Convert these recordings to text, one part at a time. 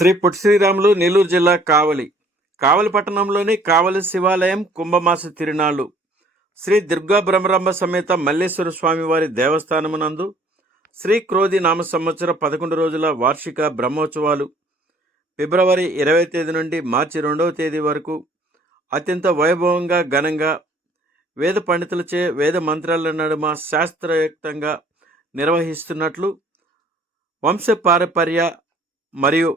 శ్రీ పుట్టి శ్రీరాములు నెల్లూరు జిల్లా కావలి. కావలి పట్టణంలోని కావలి శివాలయం కుంభమాస తిరునాళ్ళు. శ్రీ దుర్గా బ్రహ్మరంభ సమేత మల్లేశ్వర స్వామివారి దేవస్థానమునందు శ్రీ క్రోధి నామ సంవత్సర పదకొండు రోజుల వార్షిక బ్రహ్మోత్సవాలు ఫిబ్రవరి ఇరవై తేదీ నుండి మార్చి రెండవ తేదీ వరకు అత్యంత వైభవంగా ఘనంగా వేద పండితులచే వేద మంత్రాల నడుమ శాస్త్రయుక్తంగా నిర్వహిస్తున్నట్లు వంశపారపర్య మరియు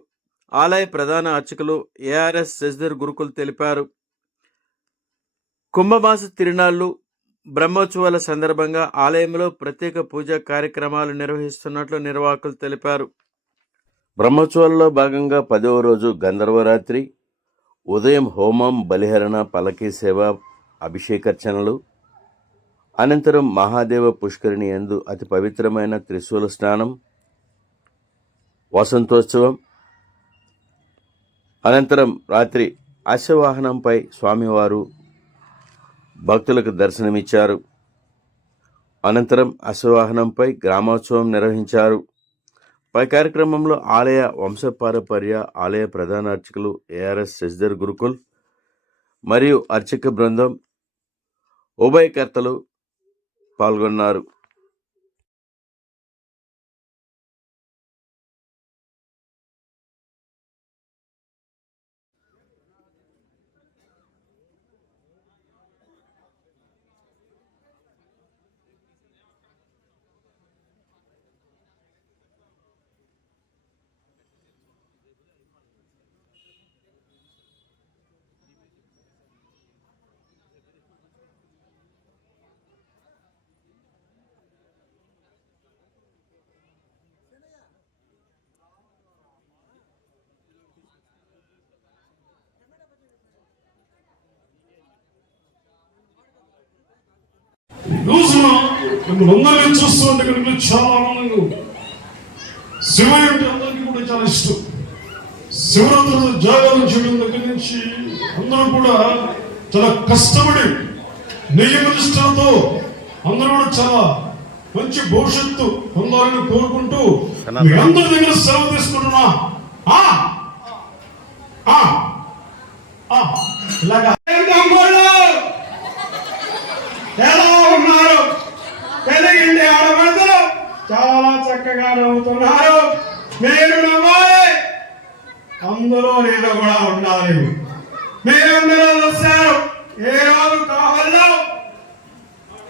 ఆలయ ప్రధాన అర్చకులు ఏఆర్ఎస్ శశిధర్ గురుకులు తెలిపారు. కుంభమాస తిరునాళ్ళు బ్రహ్మోత్సవాల సందర్భంగా ఆలయంలో ప్రత్యేక పూజా కార్యక్రమాలు నిర్వహిస్తున్నట్లు నిర్వాహకులు తెలిపారు. బ్రహ్మోత్సవాల్లో భాగంగా పదవ రోజు గంధర్వరాత్రి ఉదయం హోమం బలిహరణ పలకీ సేవ అభిషేకర్చనలు అనంతరం మహాదేవ పుష్కరిణి యందు అతి పవిత్రమైన త్రిశూల స్నానం వసంతోత్సవం అనంతరం రాత్రి అశ్వవాహనంపై స్వామివారు భక్తులకు దర్శనమిచ్చారు. అనంతరం అశ్వవాహనంపై గ్రామోత్సవం నిర్వహించారు. పై కార్యక్రమంలో ఆలయ వంశపారపర్య ఆలయ ప్రధాన అర్చకులు ఏఆర్ఎస్ శశిధర్ గురుకుల్ మరియు అర్చక బృందం ఉభయకర్తలు పాల్గొన్నారు. మిమ్మల్ని అందరినీ చూస్తూ ఉంటే కనుక చాలా ఆనందంగా ఉంది శివుడు అంటే అందరికీ కూడా చాలా ఇష్టం. శివరాత్రులు జాగారం చేయడం దగ్గర నుంచి అందరూ కూడా చాలా కష్టపడి నియమ నిష్ఠలతో అందరూ కూడా చాలా మంచి భవిష్యత్తు పొందాలని కోరుకుంటూ మీ అందరి దగ్గర సెలవు తీసుకుంటున్నా. ఆ! ఆ! ఆ! ఇలాగా చక్కగా నవ్వుతున్నారు మీరు నవ్వాలి అందులో నేను కూడా ఉండాలి. మీరందరూ వస్తారు ఏ రోజు కావాలో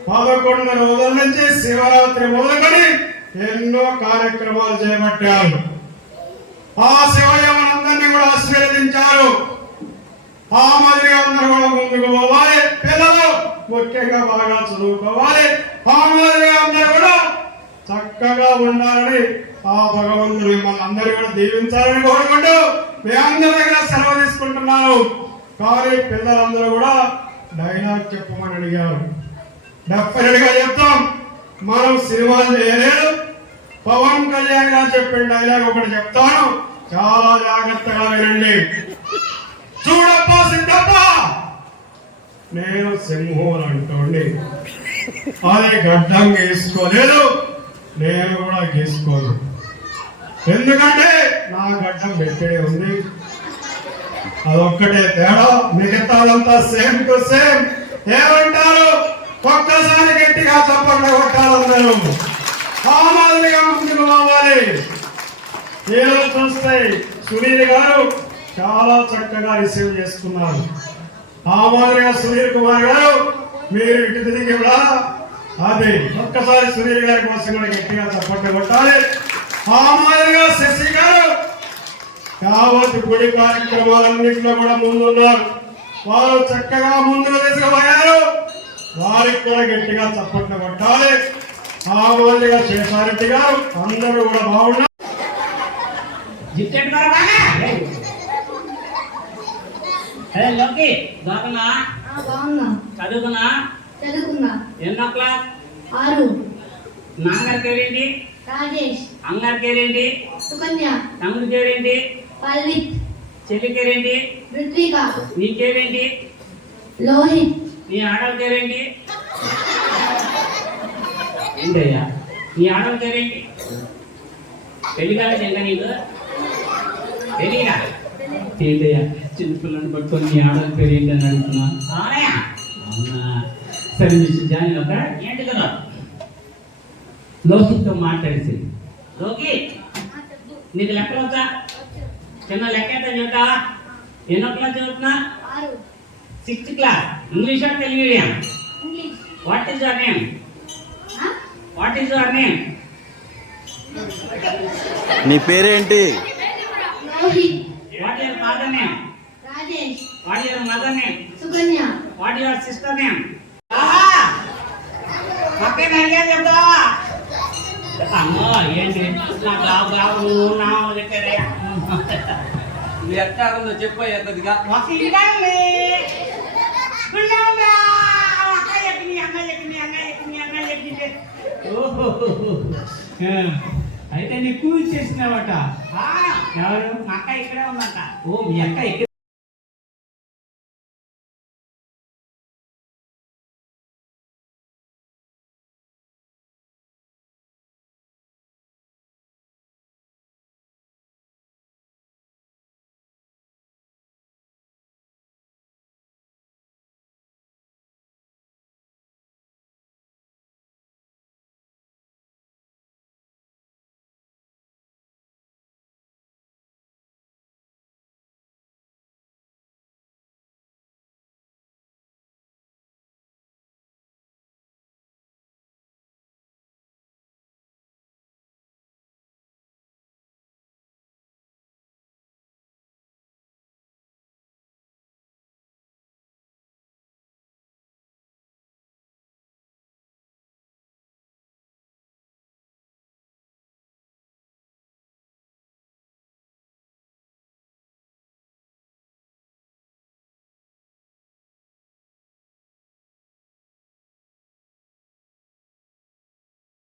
పదకొండు రోజుల నుంచి శివరాత్రి మొదలుకొని ఎన్నో కార్యక్రమాలు చేపట్టారు. ఆ శివయమనందరినీ కూడా ఆశీర్వదించారు. ఆ మాదిరిగా అందరూ కూడా ముందుకు పోవాలి. పిల్లలు ముఖ్యంగా బాగా చదువుకోవాలి. ఆ మాదిరిగా అందరూ చక్కగా ఉండాలని ఆ భగవంతుడు మిమ్మల్ని అందరూ కూడా దీవించాలని కోరుకుంటూ మీ అందరి దగ్గర సెలవు తీసుకుంటున్నాను. కానీ పిల్లలందరూ కూడా డైలాగ్ చెప్పమని అడిగారు. డెఫినెట్గా చెప్తాం. మనం సినిమాలు చేయలేదు. పవన్ కళ్యాణ్ గారు చెప్పిన డైలాగ్ ఒకటి చెప్తాను. చాలా జాగ్రత్తగా వినండి. చూడప్పా సిద్ధప్ప! నేను సింహం అంటోండి. అది గడ్డం వేసుకోలేదు. నేను కూడా గీసుకోను. ఎందుకంటే నా గడ్డం పెట్టే ఉంది? అదొక్కటే తేడా. మిగతాదంతా సేమ్ టు సేమ్ ఏమంటారు? ఒక్కసారి గట్టిగా చప్పట్లు కొట్టాలందరూ ఆ ముందుకు పోవాలి ఈరోజు చూస్తే సునీల్ గారు చాలా చక్కగా రిసీవ్ చేసుకున్నారు. ఆ మాదిరిగా సునీల్ కుమార్ గారు మీరు ఇటు తిరిగి కూడా అది ఒక్కసారి సునీల్ గారి కోసం కూడా గట్టిగా చప్పట్లు కొట్టాలి. ఆ మాదిరిగా శశి గారు యావత్ గుడి కార్యక్రమాలన్నింటిలో కూడా ముందున్నారు. వారు చక్కగా ముందుకు తీసుకుపోయారు. వారికి కూడా గట్టిగా చప్పట్లు కొట్టాలి. ఆ మాదిరిగా శేషారెడ్డి గారు అందరూ కూడా బాగున్నారు. చదువుకున్నా? ఎన్నో క్లాస్? ఆరు. నాన్నగారి పేరేంటి రాజేష్. అమ్మగారి పేరేంటి సుకన్య. తమ్ముడి పేరేంటి పల్విత్. చెల్లి పేరేంటి నీ పేరేంటి లోహిత్. నీ ఆడవ పేరేంటి ఏంటయ్యా? నీ ఆడవ పేరేంటి పెళ్ళి కాలేదు ఇంకా నీకు? తెలీదా ఏంటయ్యా? చిన్నపిల్లని పట్టుకొని మీ ఆడల పేరు ఏంటని అడుగుతున్నా? అవునయ్యా. అవునా? సరే మిస్టర్ జానీ ఒక ఏంటి కదా లోహిత్తో మాట్లాడేసి లోకి నీకు లెక్కలు వచ్చా చిన్న లెక్క ఎంత చదువుతావా? ఎన్నో క్లాస్ చదువుతున్నా? Sixth class. English or Telugu medium? English what is your name? What is your name నీ పేరేంటి? What your father name Rajesh. What your mother name Sukanya. What your sister name పక్కన అడిగా చెప్తావా అమ్మో ఏంటి? నా గావు గావు నా చెప్పారయ్యా నువ్వు ఎట్లా ఉందో ఓహో అయితే నీ కూల్ చేసినావట ఆ, ఎవరు? మా అక్క ఇక్కడే ఉందంట. ఓ మీ అక్క ఇక్కడ